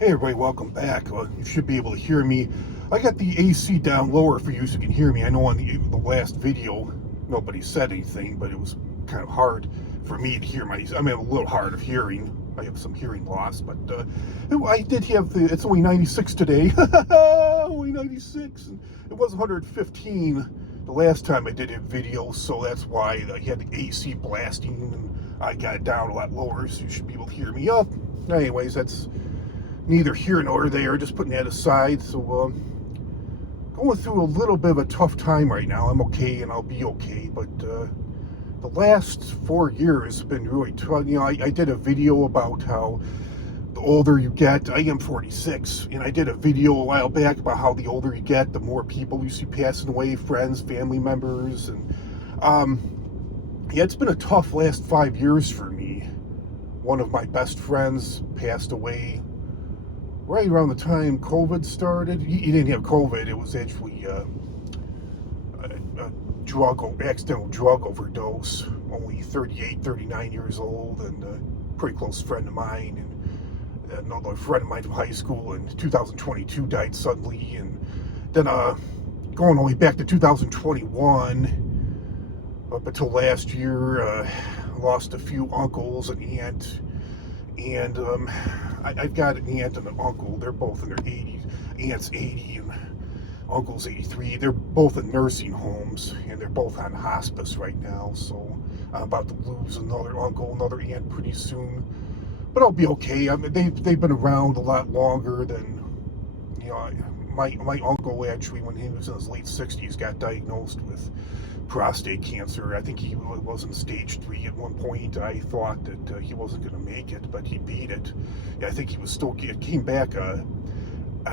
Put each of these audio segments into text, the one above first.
Hey everybody, welcome back. You should be able to hear me. I got the AC down lower for you so you can hear me. I know on the last video nobody said anything, but it was kind of hard for me to hear I mean, a little hard of hearing. I have some hearing loss, but I did have it's only 96 today. Only 96. And it was 115 the last time I did a video, so that's why I had the AC blasting and I got it down a lot lower, so you should be able to hear me up. Anyways, that's neither here nor there, just putting that aside. So, going through a little bit of a tough time right now. I'm okay and I'll be okay, but the last 4 years have been really tough. You know, I did a video about how the older you get, I am 46, and I did a video a while back about how the older you get, the more people you see passing away, friends, family members, and yeah, it's been a tough last 5 years for me. One of my best friends passed away right around the time COVID started. He didn't have COVID. It was actually a accidental drug overdose. Only 38, 39 years old, and a pretty close friend of mine. And another friend of mine from high school in 2022 died suddenly. And then going all the way back to 2021, up until last year, lost a few uncles, an aunt, and I've got an aunt and an uncle. They're both in their 80s. Aunt's 80 and uncle's 83. They're both in nursing homes, and they're both on hospice right now. So I'm about to lose another uncle, another aunt pretty soon. But I'll be okay. I mean, they've been around a lot longer than, you know, my uncle actually, when he was in his late 60s, got diagnosed with prostate cancer. I think he was in stage 3 at one point. I thought that he wasn't going to make it, but he beat it. I think he was still, it came back. I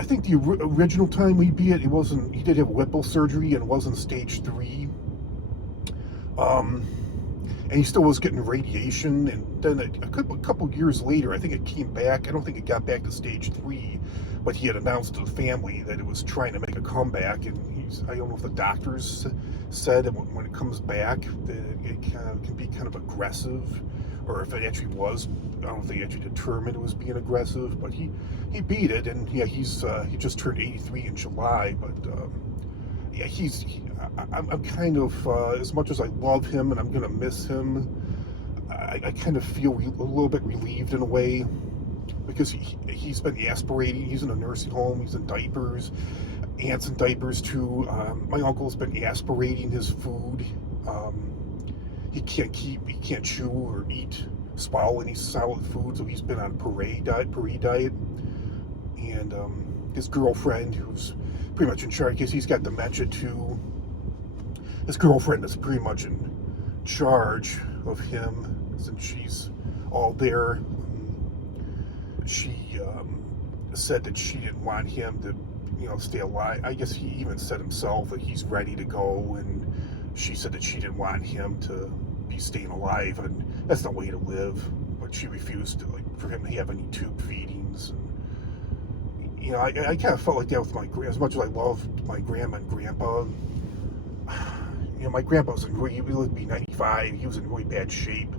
think the original time he beat it, he did have Whipple surgery and was in stage 3. And he still was getting radiation, and then a couple years later, I think it came back. I don't think it got back to stage 3, but he had announced to the family that it was trying to make a comeback, and I don't know if the doctors said that when it comes back, that it can be kind of aggressive, or if it actually was. I don't know if they actually determined it was being aggressive, but he beat it, and yeah, he just turned 83 in July, but yeah, I'm kind of, as much as I love him and I'm going to miss him, I kind of feel a little bit relieved in a way, because he's been aspirating. He's in a nursing home. He's in diapers. Aunt's in diapers too. My uncle's been aspirating his food. He can't chew or eat, swallow any solid food, so he's been on puree diet. And his girlfriend, who's pretty much in charge, because he's got dementia too. His girlfriend is pretty much in charge of him, since she's all there. She said that she didn't want him to, you know, stay alive. I guess he even said himself that he's ready to go, and she said that she didn't want him to be staying alive, and that's no way to live. But she refused to, like, for him to have any tube feedings. And, you know, I kind of felt like that with as much as I loved my grandma and grandpa. You know, my grandpa was he lived to be 95. He was in really bad shape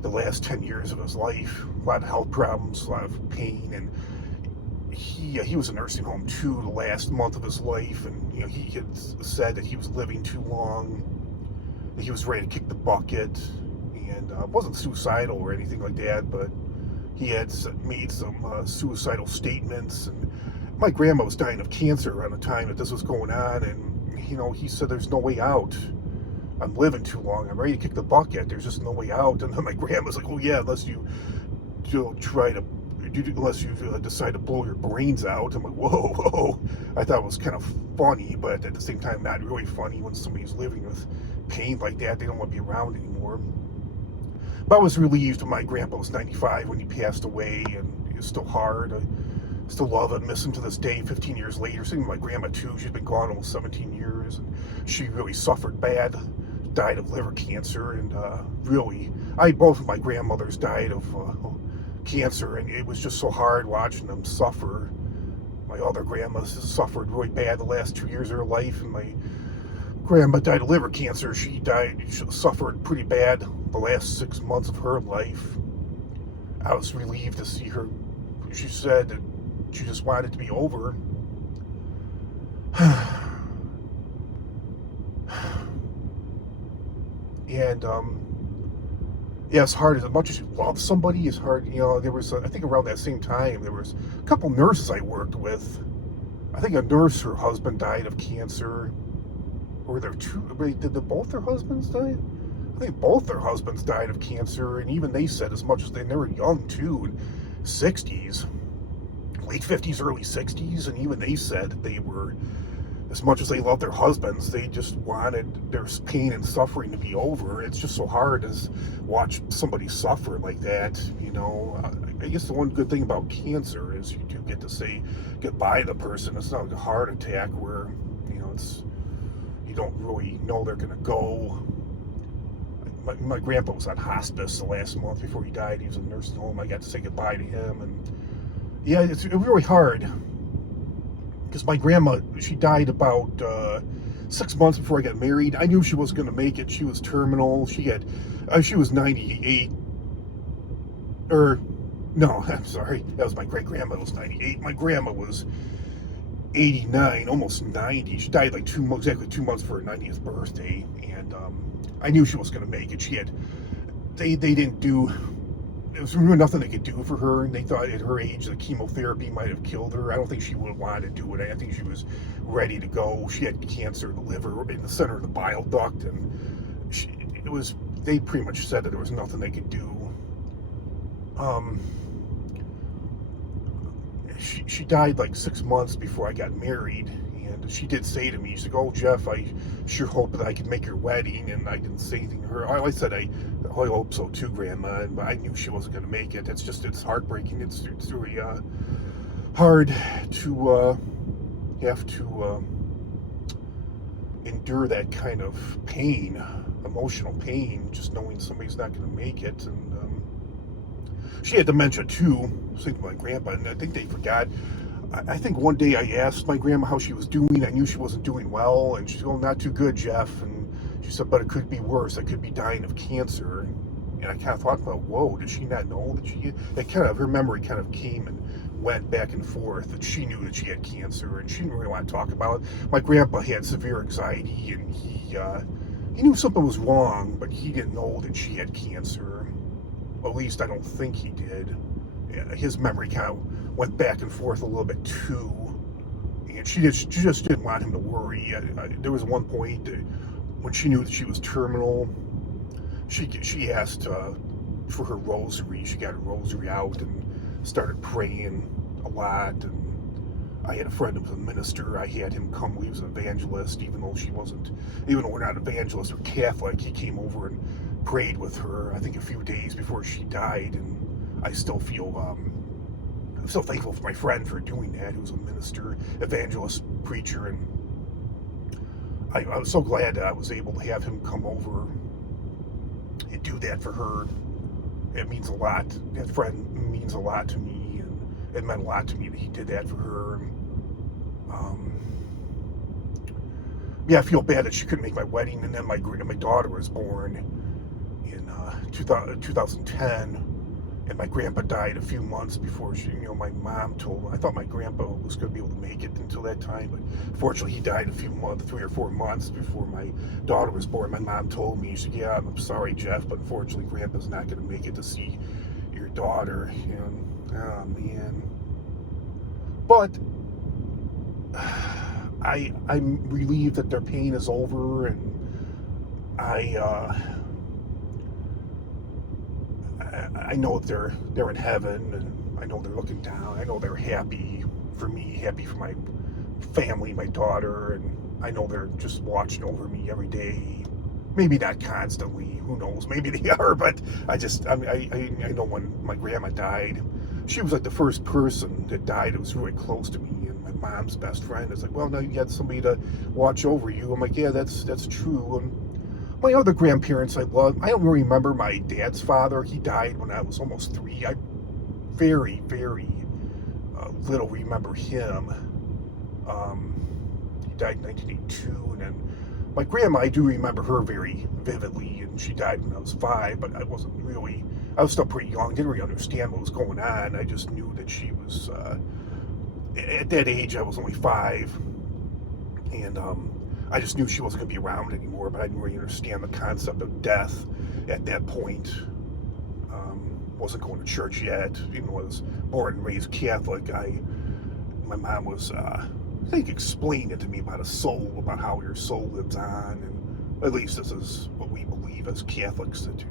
the last 10 years of his life. A lot of health problems, a lot of pain, and he was in a nursing home too the last month of his life. And, you know, he had said that he was living too long, that he was ready to kick the bucket, and wasn't suicidal or anything like that, but he had made some suicidal statements. And my grandma was dying of cancer around the time that this was going on, and, you know, he said, "There's no way out. I'm living too long. I'm ready to kick the bucket. There's just no way out." And then my grandma's like, "Oh yeah, unless you decide to blow your brains out." I'm like, whoa. I thought it was kind of funny, but at the same time, not really funny when somebody's living with pain like that. They don't want to be around anymore. But I was relieved when my grandpa was 95 when he passed away, and it was still hard. I still love and miss him to this day, 15 years later. Same with my grandma too. She's been gone almost 17 years, and she really suffered bad. Died of liver cancer, and both of my grandmothers died of cancer, and it was just so hard watching them suffer. My other grandma suffered really bad the last 2 years of her life, and my grandma died of liver cancer. She suffered pretty bad the last 6 months of her life. I was relieved to see her. She said that She just wanted it to be over. And yeah, it's hard. As much as you love somebody, it's hard. There was, I think around that same time, there was a couple nurses I worked with. I think a nurse, her husband died of cancer. Or there two, did both their husbands die? I think both their husbands died of cancer, and even they said as much as they were young too, in 60s, late 50s, early 60s, and even they said that they were, as much as they loved their husbands, they just wanted their pain and suffering to be over. It's just so hard to watch somebody suffer like that. I guess the one good thing about cancer is you do get to say goodbye to the person. It's not like a heart attack where, you don't really know they're going to go. My grandpa was on hospice the last month before he died. He was in a nursing home. I got to say goodbye to him. And yeah, it's really hard. Because my grandma, she died about 6 months before I got married. I knew she wasn't going to make it. She was terminal. She was 98. No, I'm sorry. That was my great-grandma was 98. My grandma was 89, almost 90. She died like exactly 2 months for her 90th birthday. And I knew she was going to make it. They didn't do, there was really nothing they could do for her. And they thought at her age, the chemotherapy might have killed her. I don't think she would have wanted to do it. I think she was ready to go. She had cancer of the liver in the center of the bile duct. And they pretty much said that there was nothing they could do. She died like 6 months before I got married, and she did say to me, she's like, "Oh, Jeff, I sure hope that I can make your wedding." And I didn't say anything to her. I said, I hope so too, Grandma, but I knew she wasn't going to make it. It's heartbreaking. It's really hard to have to endure that kind of pain, emotional pain, just knowing somebody's not going to make it. And she had dementia too, same with my grandpa, and I think they forgot. I think one day I asked my grandma how she was doing. I knew she wasn't doing well, and she's going, "Not too good, Jeff." And she said, "But it could be worse. I could be dying of cancer." And I kind of thought about, whoa, did she not know that her memory kind of came and went back and forth, that she knew that she had cancer, and she didn't really want to talk about it. My grandpa had severe anxiety, and he knew something was wrong, but he didn't know that she had cancer. At least I don't think he did. His memory kind of went back and forth a little bit too, and she just didn't want him to worry. There was one point when she knew that she was terminal. She asked for her rosary. She got her rosary out and started praying a lot. And I had a friend who was a minister. I had him come. He was an evangelist, even though we're not evangelists or Catholic. He came over and prayed with her, I think a few days before she died. And I still feel I'm so thankful for my friend for doing that. He was a minister, evangelist, preacher, and I was so glad that I was able to have him come over and do that for her. It means a lot. That friend means a lot to me, and it meant a lot to me that he did that for her. Yeah, I feel bad that she couldn't make my wedding, and then my daughter was born in 2010, and my grandpa died a few months before my mom told me. I thought my grandpa was going to be able to make it until that time, but fortunately he died 3 or 4 months before my daughter was born. My mom told me, she said, "Yeah, I'm sorry, Jeff, but unfortunately Grandpa's not going to make it to see your daughter." And oh man. But I'm relieved that their pain is over, and I know that they're in heaven, and I know they're looking down. I know they're happy for me, happy for my family, my daughter, and I know they're just watching over me every day. Maybe not constantly, who knows? Maybe they are, but I know when my grandma died, she was like the first person that died that was really close to me. And my mom's best friend is like, "Well, now you got somebody to watch over you." I'm like, "Yeah, that's true." And my other grandparents I love. I don't really remember my dad's father. He died when I was almost 3. I very, very little remember him. He died in 1982, and then my grandma, I do remember her very vividly, and she died when I was 5, but I was still pretty young, didn't really understand what was going on. I just knew that she was At that age, I was only 5, and I just knew she wasn't going to be around anymore, but I didn't really understand the concept of death at that point. Wasn't going to church yet, even though I was born and raised Catholic. My mom was, I think, explained it to me about a soul, about how your soul lives on, and at least this is what we believe as Catholics, that your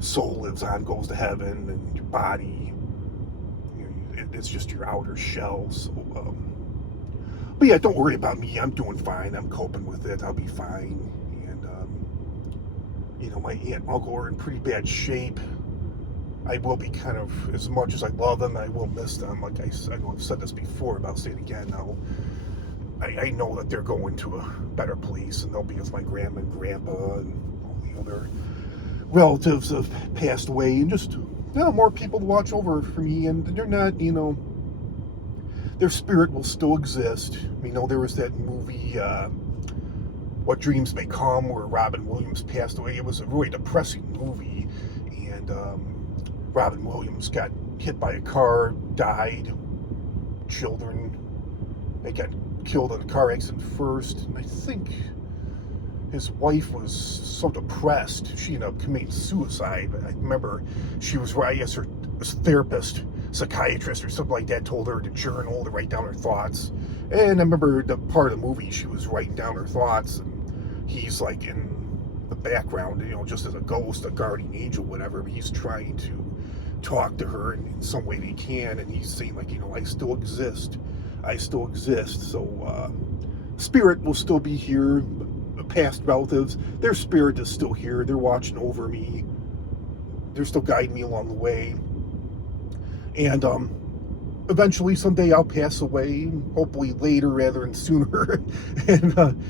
soul lives on, goes to heaven, and your body, it's just your outer shell. So, but yeah, don't worry about me. I'm doing fine. I'm coping with it. I'll be fine. And my aunt and uncle are in pretty bad shape. I will be kind of, as much as I love them, I will miss them. Like I know I've said this before, but I'll say it again now. I know that they're going to a better place, and they'll be with my grandma and grandpa, and all the other relatives have passed away, and just more people to watch over for me. And they're not, their spirit will still exist. There was that movie, What Dreams May Come, where Robin Williams passed away. It was a really depressing movie, and Robin Williams got hit by a car, died. Children, they got killed in a car accident first, and I think his wife was so depressed she ended up committing suicide. But I remember she was, I guess, her therapist, psychiatrist, or something like that, told her to journal, to write down her thoughts. And I remember the part of the movie she was writing down her thoughts, and he's like in the background, just as a ghost, a guardian angel, whatever. But he's trying to talk to her in some way that he can, and he's saying, like, I still exist. I still exist. So spirit will still be here. Past relatives, their spirit is still here. They're watching over me. They're still guiding me along the way. And eventually, someday, I'll pass away. Hopefully later rather than sooner. And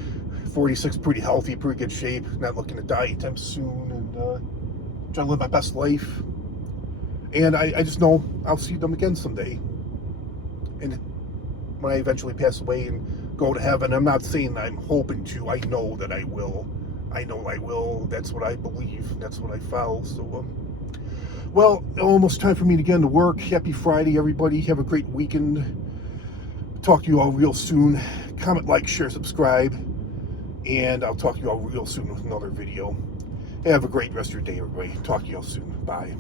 46, pretty healthy, pretty good shape. Not looking to die anytime soon. And trying to live my best life. And I just know I'll see them again someday. And when I eventually pass away and go to heaven, I'm not saying I'm hoping to. I know that I will. I know I will. That's what I believe. That's what I follow. So, well, almost time for me to get into work. Happy Friday, everybody. Have a great weekend. Talk to you all real soon. Comment, like, share, subscribe. And I'll talk to you all real soon with another video. Have a great rest of your day, everybody. Talk to you all soon. Bye.